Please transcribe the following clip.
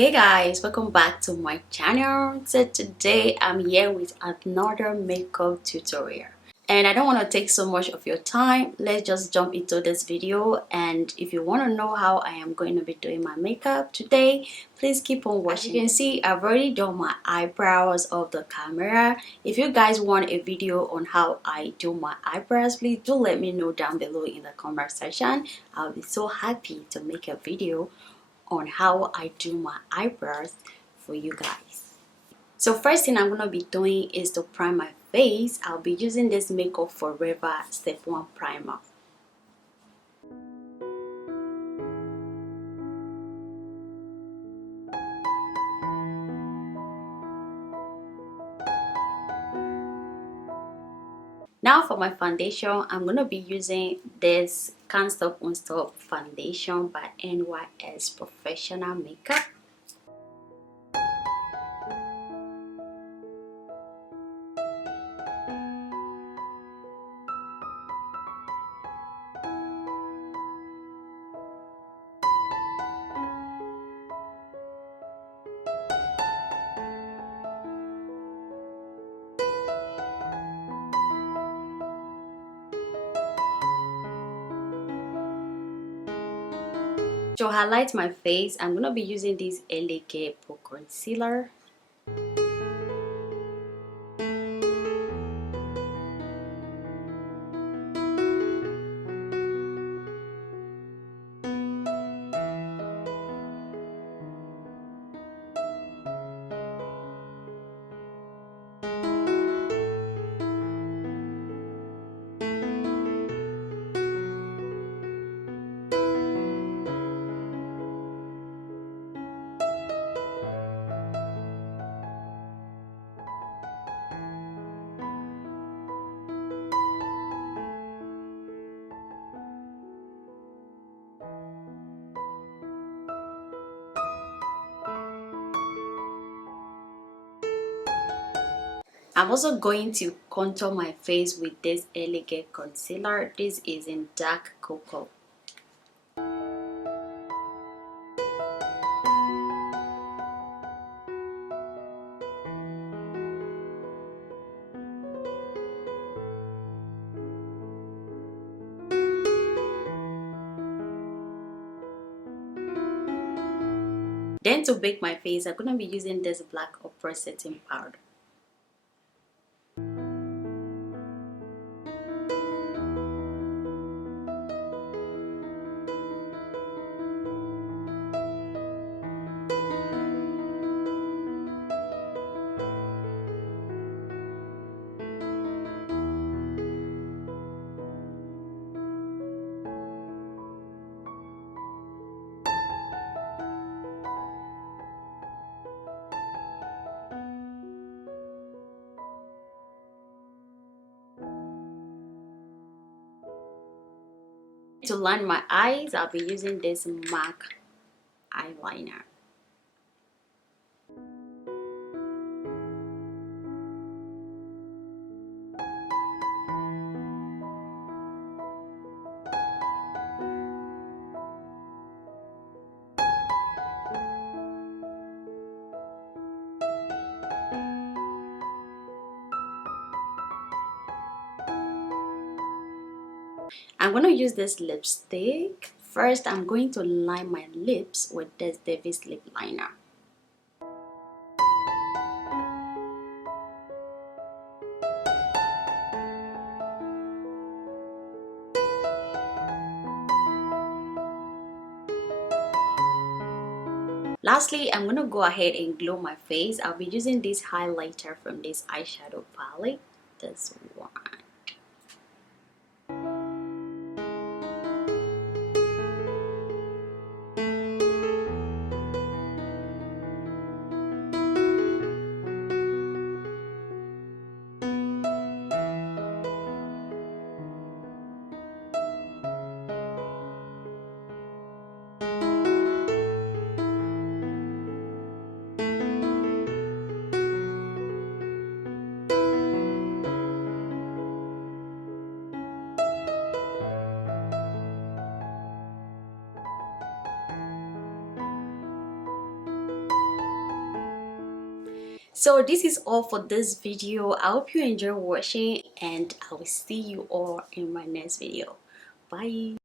Hey guys, welcome back to my channel. So today I'm here with another makeup tutorial, and I don't want to take so much of your time. Let's just jump into this video, and if you want to know how I am going to be doing my makeup today, please keep on watching. As you can see, I've already done my eyebrows off the camera. If you guys want a video on how I do my eyebrows, please do let me know down below in the comment section. I'll be so happy to make a video on how I do my eyebrows for you guys. So first thing I'm going to be doing is to prime my face. I'll be using this Makeup Forever Step 1 primer. Now for my foundation, I'm going to be using this Can't Stop Won't Stop foundation by NYS Professional Makeup. To highlight my face, I'm going to be using this LA Pro Concealer. I'm also going to contour my face with this Elegant concealer. This is in dark cocoa. Then to bake my face, I'm going to be using this black opera setting powder. To line my eyes, I'll be using this MAC eyeliner. I'm going to use this lipstick. First, I'm going to line my lips with this Davis lip liner. Lastly, I'm going to go ahead and glow my face. I'll be using this highlighter from this eyeshadow palette. This one. So this is all for this video. I hope you enjoy watching, and I will see you all in my next video. Bye.